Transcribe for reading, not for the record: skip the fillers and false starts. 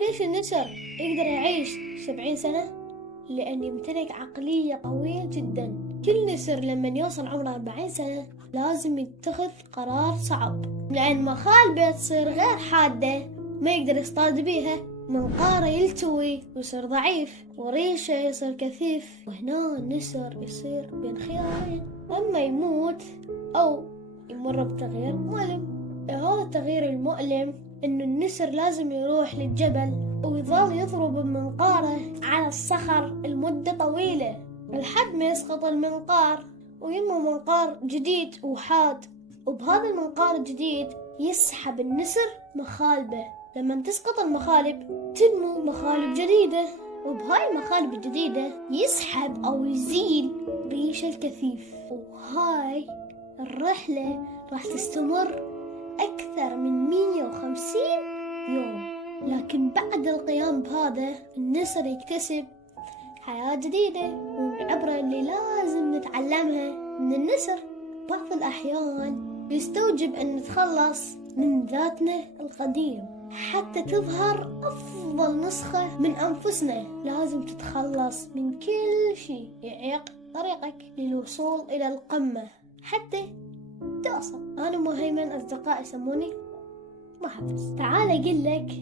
ليش النسر يقدر يعيش 70 سنة؟ لأن يمتلك عقلية قوية جدا. كل نسر لما يوصل عمره 40 سنة لازم يتخذ قرار صعب، لأن مخالبه تصير غير حادة ما يقدر يصطاد بيها، منقاره يلتوي ويصير ضعيف، وريشه يصير كثيف، وهنا النسر يصير بين خيارين: أما يموت أو يمر بتغيير مؤلم. هذا التغيير المؤلم إنه النسر لازم يروح للجبل ويظل يضرب بمنقاره على الصخر لمدة طويلة لحد ما يسقط المنقار وينمو منقار جديد وحاد. وبهذا المنقار الجديد يسحب النسر مخالبه. لما تسقط المخالب تنمو مخالب جديدة، وبهاي المخالب الجديدة يسحب أو يزيل ريش الكثيف. وهاي الرحلة راح تستمر أكثر من 150 يوم. لكن بعد القيام بهذا النسر يكتسب حياة جديدة. والعبرة اللي لازم نتعلمها من النسر: بعض الأحيان يستوجب أن نتخلص من ذاتنا القديم حتى تظهر أفضل نسخة من أنفسنا. لازم تتخلص من كل شيء يعيق طريقك للوصول إلى القمة حتى توصل. أنا مهيمن، أصدقائي يسموني محفز. تعال أقول لك